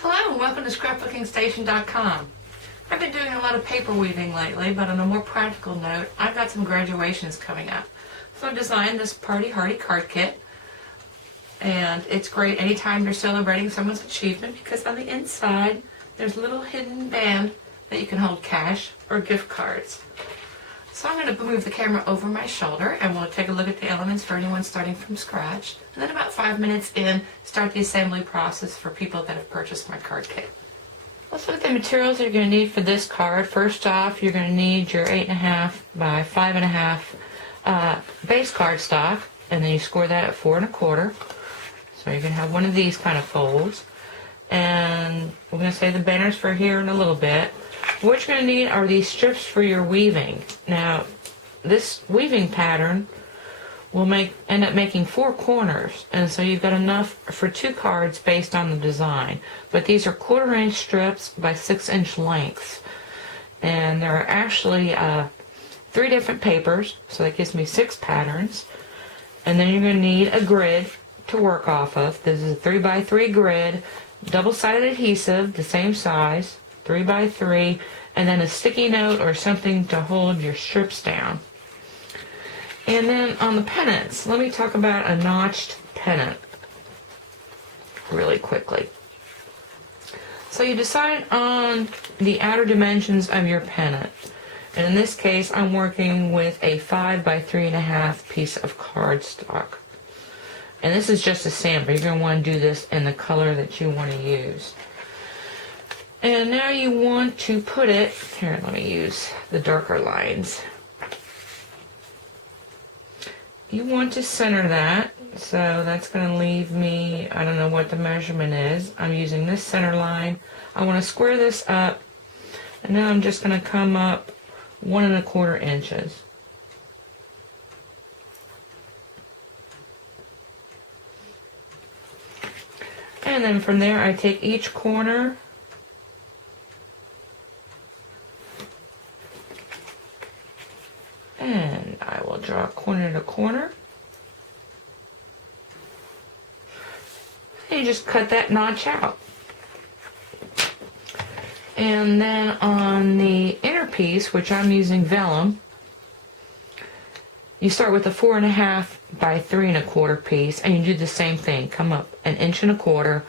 Hello and welcome to scrapbookingstation.com. I've been doing a lot of paper weaving lately, but on a more practical note, I've got some graduations coming up. So I designed this Hearty card kit, and it's great anytime you're celebrating someone's achievement because on the inside there's a little hidden band that you can hold cash or gift cards. So I'm going to move the camera over my shoulder and we'll take a look at the elements for anyone starting from scratch. And then about 5 minutes in, start the assembly process for people that have purchased my card kit. Let's look at the materials you're going to need for this card. First off, you're going to need your 8.5 by 5.5 base cardstock, and then you score that at 4 1/4. So you're going to have one of these kind of folds. And we're going to save the banners for here in a little bit. What you're going to need are these strips for your weaving. Now, this weaving pattern will end up making 4 corners, and so you've got enough for 2 cards based on the design. But these are 1/4 inch strips by 6 inch lengths, and there are actually 3 different papers, so that gives me 6 patterns. And then you're going to need a grid to work off of. This is a 3x3 grid, double-sided adhesive, the same size, 3x3, and then a sticky note or something to hold your strips down. And then on the pennants, let me talk about a notched pennant really quickly. So you decide on the outer dimensions of your pennant. And in this case, I'm working with a 5 by 3.5 piece of cardstock. And this is just a sample. You're going to want to do this in the color that you want to use. And now you want to put it, here, let me use the darker lines. You want to center that, so that's going to leave me, I don't know what the measurement is. I'm using this center line. I want to square this up, and now I'm just going to come up 1 1/4 inches. And then from there I take each corner and I will draw corner to corner. And you just cut that notch out. And then on the inner piece, which I'm using vellum, you start with a 4.5 by 3 1/4 piece, and you do the same thing. Come up 1 1/4 inch,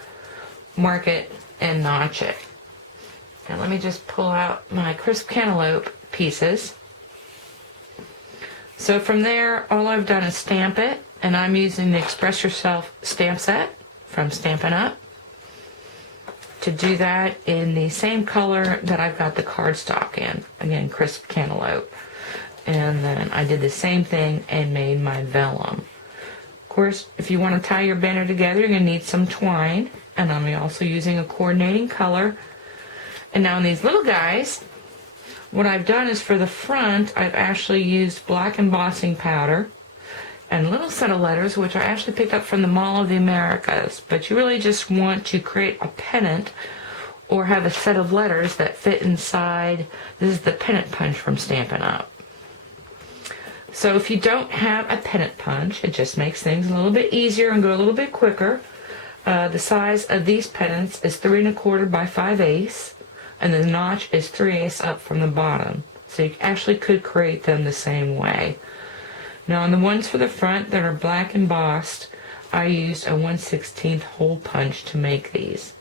mark it, and notch it. And let me just pull out my crisp cantaloupe pieces. So from there, all I've done is stamp it, and I'm using the Express Yourself stamp set from Stampin' Up! To do that in the same color that I've got the cardstock in. Again, crisp cantaloupe. And then I did the same thing and made my vellum. Of course, if you want to tie your banner together, you're going to need some twine. And I'm also using a coordinating color. And now on these little guys, what I've done is for the front, I've actually used black embossing powder and a little set of letters, which I actually picked up from the Mall of the Americas. But you really just want to create a pennant or have a set of letters that fit inside. This is the pennant punch from Stampin' Up! So if you don't have a pennant punch, it just makes things a little bit easier and go a little bit quicker. The size of these pennants is 3 1/4 by 5/8, and the notch is 3/8 up from the bottom. So you actually could create them the same way. Now on the ones for the front that are black embossed, I used a 1/16 hole punch to make these.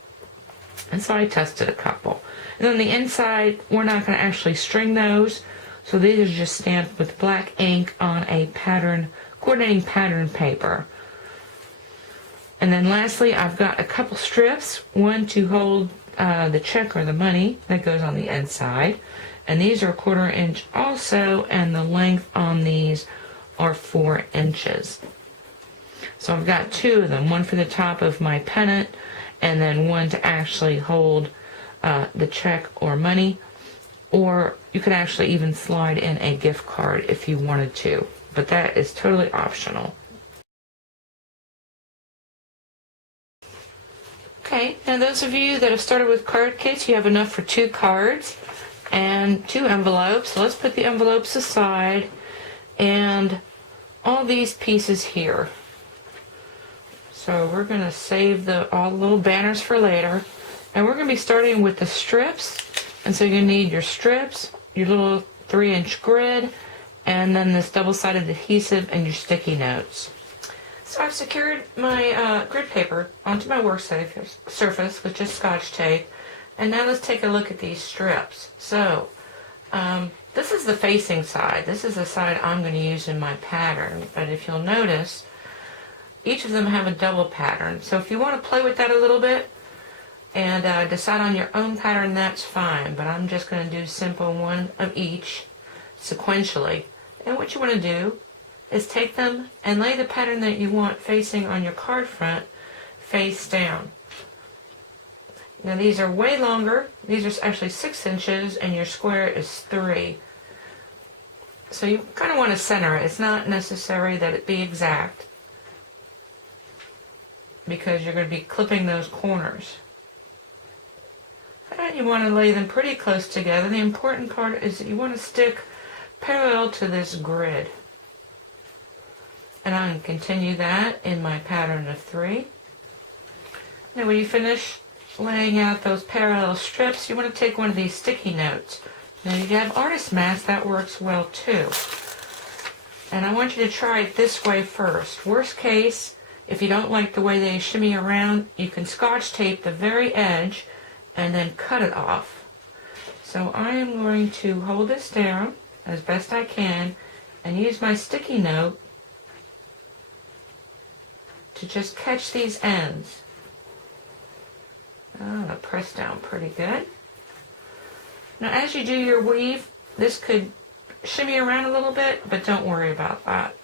And so I tested a couple. And on the inside, we're not going to actually string those. So these are just stamped with black ink on a coordinating pattern paper. And then lastly, I've got a couple strips, one to hold the check or the money that goes on the inside. And these are 1/4 inch also, and the length on these are 4 inches. So I've got 2 of them, one for the top of my pennant, and then one to actually hold the check or money. Or you could actually even slide in a gift card if you wanted to, but that is totally optional. Okay, now those of you that have started with card kits, you have enough for 2 cards and 2 envelopes. So let's put the envelopes aside and all these pieces here. So we're going to save all the little banners for later. And we're going to be starting with the strips. And so you need your strips, your little 3-inch grid, and then this double-sided adhesive and your sticky notes. So I've secured my grid paper onto my work surface with just Scotch tape. And now let's take a look at these strips. So this is the facing side. This is the side I'm going to use in my pattern. But if you'll notice, each of them have a double pattern. So if you want to play with that a little bit and decide on your own pattern, that's fine. But I'm just going to do simple one of each sequentially. And what you want to do is take them and lay the pattern that you want facing on your card front face down. Now these are way longer. These are actually 6 inches and your square is 3. So you kind of want to center it. It's not necessary that it be exact because you're going to be clipping those corners. And you want to lay them pretty close together. The important part is that you want to stick parallel to this grid. And I'm going to continue that in my pattern of 3. Now when you finish laying out those parallel strips, you want to take one of these sticky notes. Now you have artist mask, that works well too. And I want you to try it this way first. Worst case, if you don't like the way they shimmy around, you can Scotch tape the very edge and then cut it off. So I am going to hold this down as best I can and use my sticky note to just catch these ends. I'm going to press down pretty good. Now as you do your weave, this could shimmy around a little bit, but don't worry about that.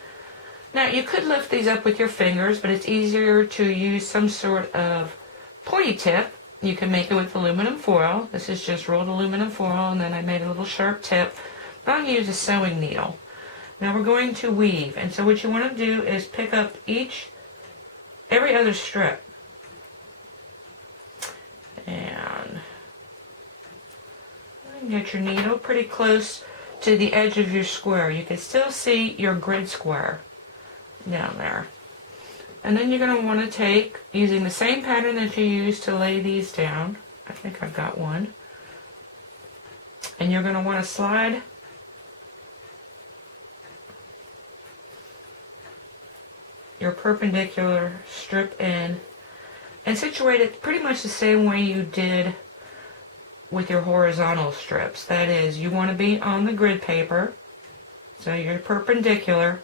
Now you could lift these up with your fingers, but it's easier to use some sort of pointy tip. You can make it with aluminum foil. This is just rolled aluminum foil, and then I made a little sharp tip. But I'm going to use a sewing needle. Now we're going to weave, and so what you want to do is pick up every other strip. And get your needle pretty close to the edge of your square. You can still see your grid square down there. And then you're going to want to take, using the same pattern that you used to lay these down, I think I've got one, and you're going to want to slide your perpendicular strip in and situate it pretty much the same way you did with your horizontal strips. That is, you want to be on the grid paper, so you're perpendicular,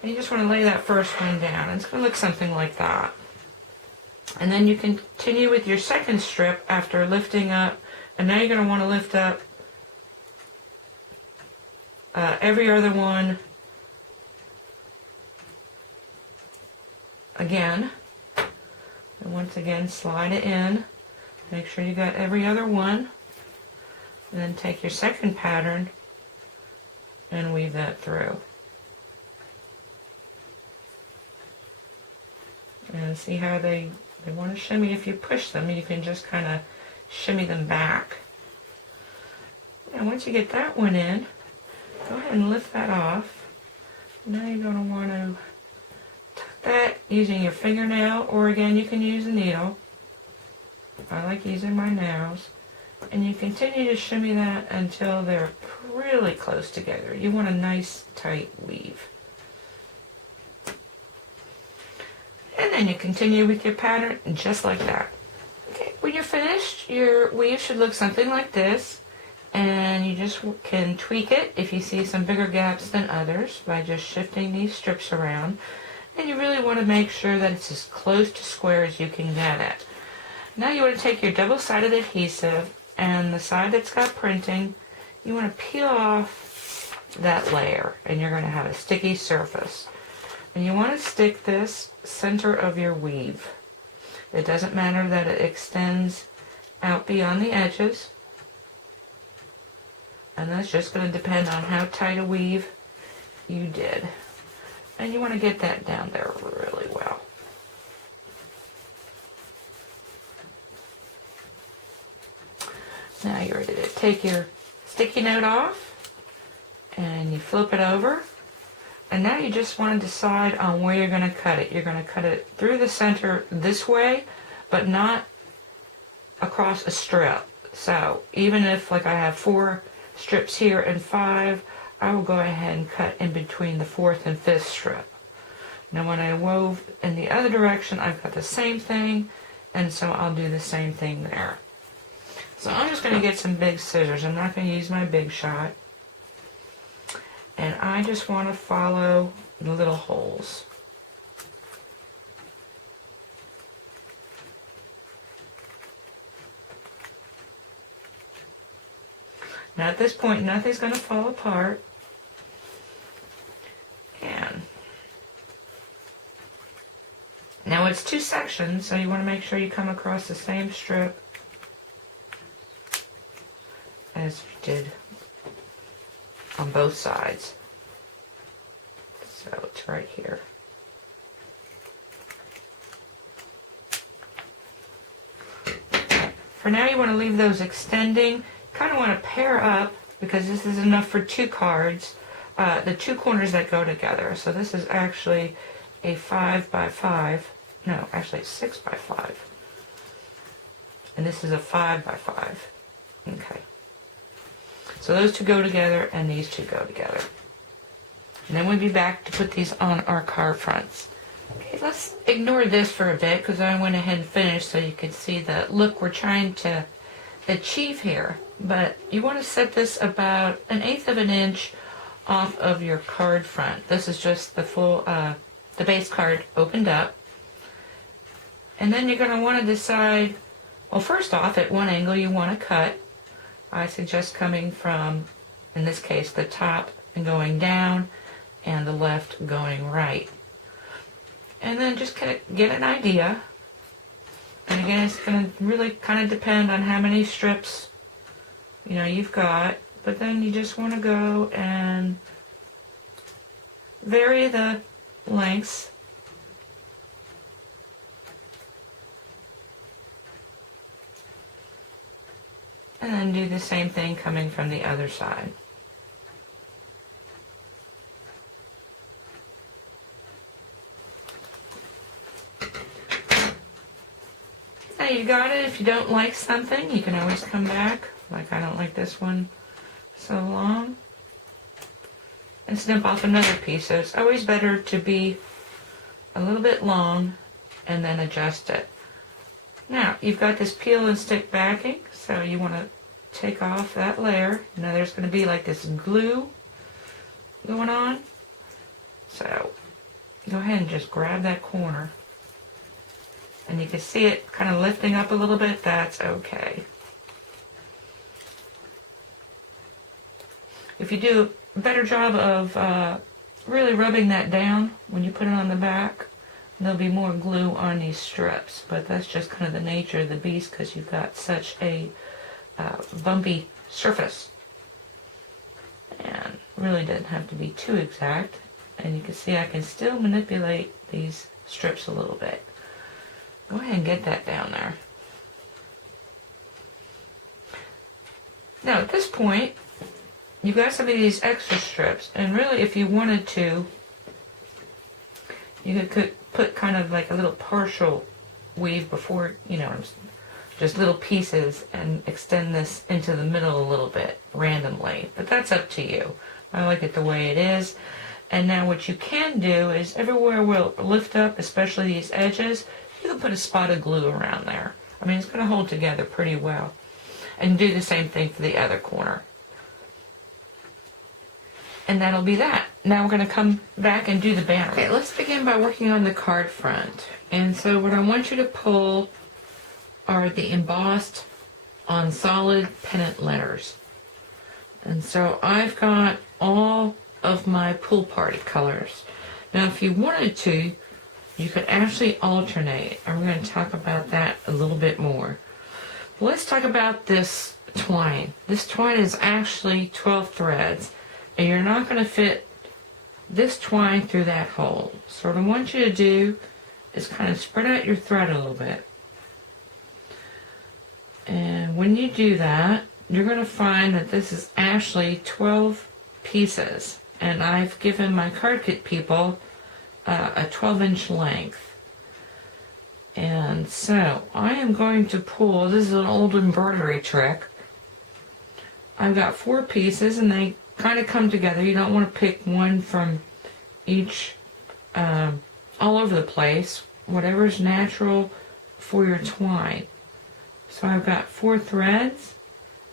and you just want to lay that first one down. And it's going to look something like that. And then you continue with your second strip after lifting up, and now you're going to want to lift up every other one again. And once again, slide it in. Make sure you got every other one. And then take your second pattern and weave that through. And see how they want to shimmy. If you push them, you can just kind of shimmy them back. And once you get that one in, go ahead and lift that off. Now you're going to want to tuck that using your fingernail, or again, you can use a needle. I like using my nails. And you continue to shimmy that until they're really close together. You want a nice tight weave. And then you continue with your pattern just like that. Okay, when you're finished, your weave should look something like this. And you just can tweak it if you see some bigger gaps than others by just shifting these strips around. And you really want to make sure that it's as close to square as you can get it. Now you want to take your double-sided adhesive and the side that's got printing, you want to peel off that layer, and you're going to have a sticky surface. And you want to stick this center of your weave. It doesn't matter that it extends out beyond the edges, and that's just going to depend on how tight a weave you did. And you want to get that down there really well. Now you're ready to take your sticky note off and you flip it over, and now you just want to decide on where you're going to cut it. You're going to cut it through the center this way, but not across a strip. So even if like I have 4 strips here and 5, I will go ahead and cut in between the 4th and 5th strip. Now when I wove in the other direction, I've got the same thing, and so I'll do the same thing there. So I'm just going to get some big scissors. I'm not going to use my Big Shot. And I just want to follow the little holes. Now at this point, nothing's going to fall apart. And now it's 2 sections, so you want to make sure you come across the same strip as you did on both sides. So it's right here. For now, you want to leave those extending. Kind of want to pair up, because this is enough for 2 cards, the 2 corners that go together. So this is actually a 5 by 5. No, actually 6 by 5. And this is a 5 by 5. Okay. So those 2 go together, and these 2 go together. And then we'll be back to put these on our card fronts. Okay, let's ignore this for a bit, because I went ahead and finished so you can see the look we're trying to achieve here. But you want to set this about 1/8 of an inch off of your card front. This is just the full, the base card opened up. And then you're going to want to decide, well, first off, at one angle you want to cut. I suggest coming from, in this case, the top and going down, and the left going right. And then just kind of get an idea. And again, it's going to really kind of depend on how many strips, you know, you've got. But then you just want to go and vary the lengths. And then do the same thing coming from the other side. Now you got it. If you don't like something, you can always come back. Like I don't like this one so long. And snip off another piece. So it's always better to be a little bit long and then adjust it. Now, you've got this peel and stick backing, so you want to take off that layer. Now there's going to be like this glue going on. So, go ahead and just grab that corner. And you can see it kind of lifting up a little bit. That's okay. If you do a better job of really rubbing that down when you put it on the back, there'll be more glue on these strips, but that's just kind of the nature of the beast because you've got such a bumpy surface. And really doesn't have to be too exact. And you can see I can still manipulate these strips a little bit. Go ahead and get that down there. Now at this point, you've got some of these extra strips, and really if you wanted to, you could put kind of like a little partial weave before, you know, just little pieces, and extend this into the middle a little bit randomly. But that's up to you. I like it the way it is. And now what you can do is everywhere we'll lift up, especially these edges, you can put a spot of glue around there. I mean, it's going to hold together pretty well. And do the same thing for the other corner. And that'll be that. Now we're going to come back and do the banner. Okay, let's begin by working on the card front. And so what I want you to pull are the embossed on solid pennant letters. And so I've got all of my pool party colors. Now if you wanted to, you could actually alternate. I'm going to talk about that a little bit more. Let's talk about this twine. This twine is actually 12 threads. And you're not going to fit this twine through that hole. So what I want you to do is kind of spread out your thread a little bit. And when you do that, you're going to find that this is actually 12 pieces. And I've given my card kit people a 12-inch length. And so I am going to pull, this is an old embroidery trick. I've got 4 pieces and they kind of come together. You don't want to pick one from each, all over the place. Whatever's natural for your twine. So I've got 4 threads.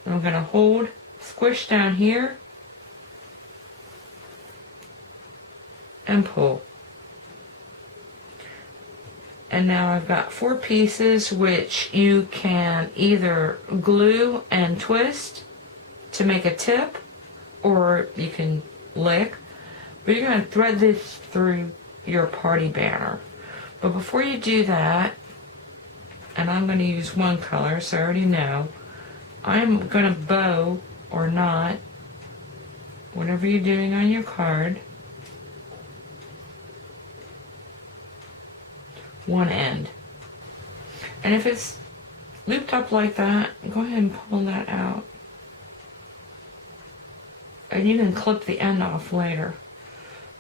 And I'm going to hold, squish down here, and pull. And now I've got 4 pieces which you can either glue and twist to make a tip, or you can lick. But you're going to thread this through your party banner. But before you do that, and I'm going to use one color, so I already know, I'm going to bow or knot, whatever you're doing on your card, one end. And if it's looped up like that, go ahead and pull that out. And you can clip the end off later.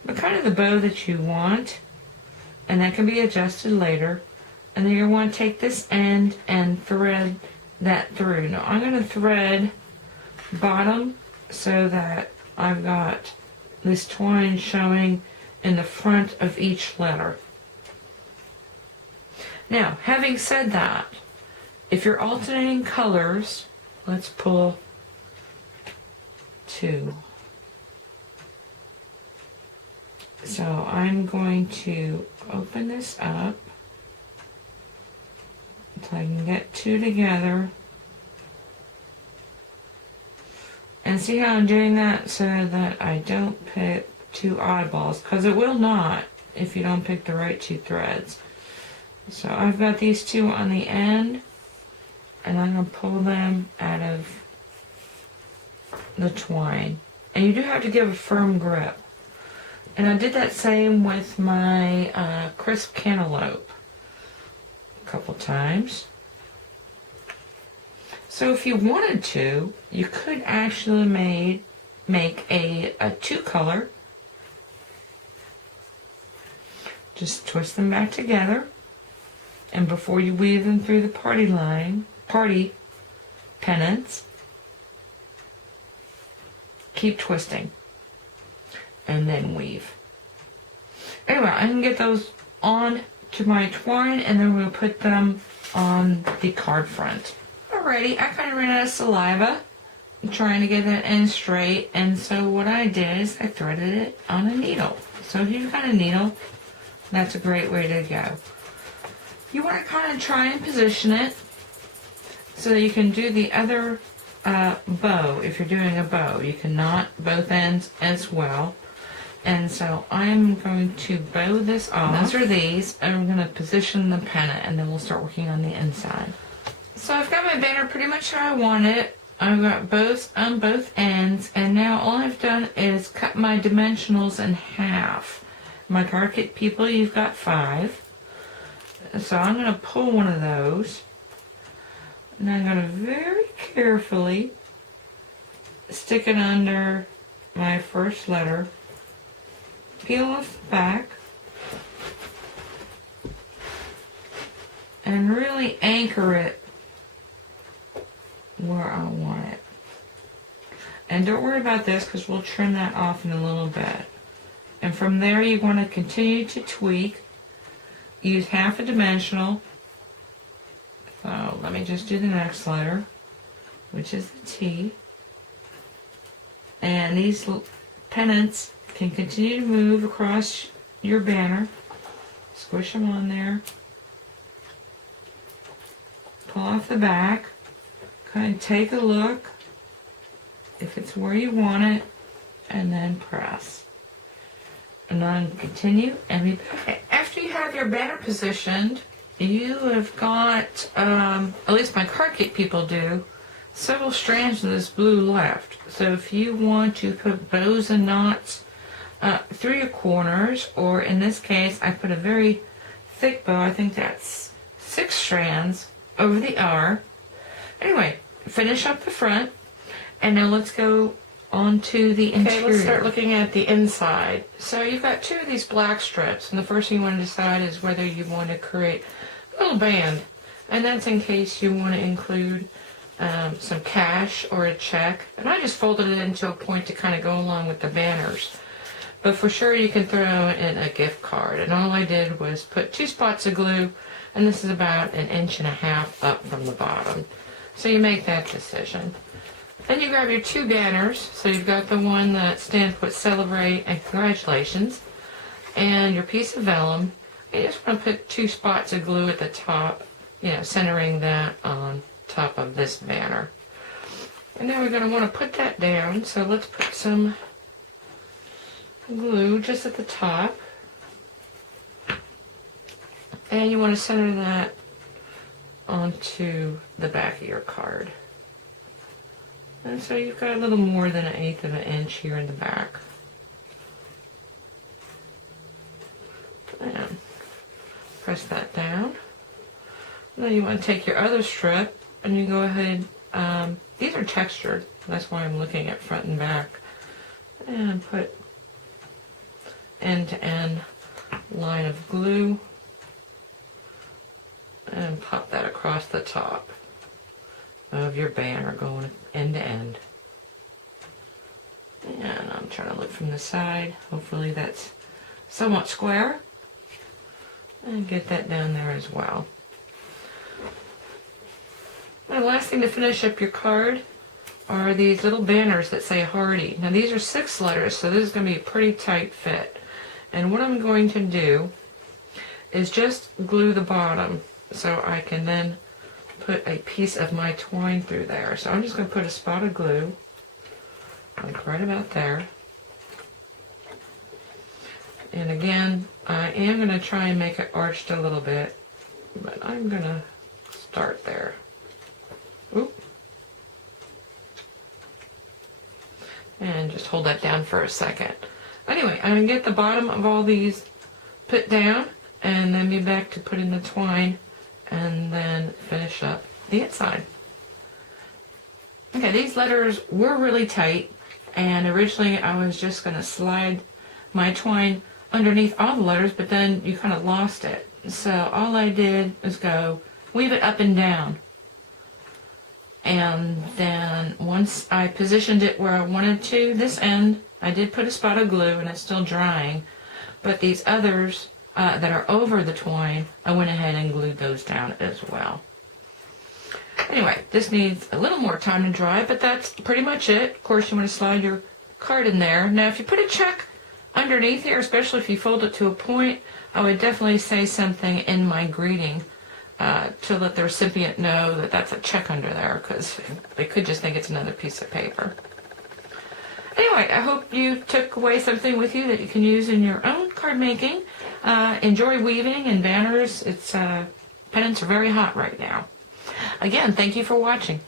But kind of the bow that you want, and that can be adjusted later. And then you're going to take this end and thread that through. Now I'm going to thread bottom so that I've got this twine showing in the front of each letter. Now, having said that, if you're alternating colors, let's pull 2. So I'm going to open this up so I can get 2 together. And see how I'm doing that so that I don't pick 2 oddballs, because it will not if you don't pick the right 2 threads. So I've got these 2 on the end, and I'm going to pull them out of the twine. And you do have to give a firm grip. And I did that same with my crisp cantaloupe a couple times. So if you wanted to, you could actually make a 2-color. Just twist them back together. And before you weave them through the party pennants, keep twisting. And then weave. Anyway, I can get those on to my twine, and then we'll put them on the card front. Alrighty, I kind of ran out of saliva trying to get that end straight, and so what I did is I threaded it on a needle. So if you've got a needle, that's a great way to go. You want to kind of try and position it so that you can do the other bow. If you're doing a bow, you can knot both ends as well. And so I'm going to bow this off. Those are these, and I'm going to position the pennant, and then we'll start working on the inside. So I've got my banner pretty much how I want it. I've got bows on both ends, and now all I've done is cut my dimensionals in half. My card kit people, you've got 5. So I'm going to pull one of those, and I'm going to very carefully stick it under my first letter, peel off the back, and really anchor it where I want it. And don't worry about this because we'll trim that off in a little bit. And from there you want to continue to tweak. Use half a dimensional. So let me just do the next letter, which is the T. And these pennants can continue to move across your banner. Squish them on there. Pull off the back. Kind of take a look if it's where you want it, and then press. And then continue, and after you have your banner positioned, you have got, at least my card kit people do, several strands of this blue left. So if you want to put bows and knots through your corners, or in this case I put a very thick bow, I think that's 6 strands over the R. Anyway, finish up the front, and now let's go on to the interior. Okay, let's start looking at the inside. So you've got 2 of these black strips, and the first thing you want to decide is whether you want to create little band, and that's in case you want to include some cash or a check. And I just folded it into a point to kind of go along with the banners. But for sure you can throw in a gift card. And all I did was put 2 spots of glue, and this is about 1.5 inches up from the bottom. So you make that decision. Then you grab your 2 banners. So you've got the one that stands with celebrate and congratulations, and your piece of vellum. You just want to put 2 spots of glue at the top, centering that on top of this banner. And now we're going to want to put that down. So let's put some glue just at the top. And you want to center that onto the back of your card. And so you've got a little more than 1/8 of an inch here in the back. And press that down. Then you want to take your other strip and you go ahead, these are textured, that's why I'm looking at front and back, and put end-to-end line of glue and pop that across the top of your banner going end to end. And I'm trying to look from the side, hopefully that's somewhat square, and get that down there as well. And the last thing to finish up your card are these little banners that say Hearty. Now these are 6 letters, so this is going to be a pretty tight fit. And what I'm going to do is just glue the bottom so I can then put a piece of my twine through there. So I'm just going to put a spot of glue, like right about there. And again, I am going to try and make it arched a little bit, but I'm going to start there. Oop. And just hold that down for a second. Anyway, I'm going to get the bottom of all these put down and then be back to put in the twine and then finish up the inside. Okay, these letters were really tight, and originally I was just going to slide my twine underneath all the letters, but then you kind of lost it. So all I did was go weave it up and down. And then once I positioned it where I wanted to, this end, I did put a spot of glue and it's still drying, but these others that are over the twine, I went ahead and glued those down as well. Anyway, this needs a little more time to dry, but that's pretty much it. Of course, you want to slide your card in there. Now, if you put a check underneath here, especially if you fold it to a point, I would definitely say something in my greeting to let the recipient know that that's a check under there, because they could just think it's another piece of paper. Anyway, I hope you took away something with you that you can use in your own card making. Enjoy weaving and banners. Pennants are very hot right now. Again, thank you for watching.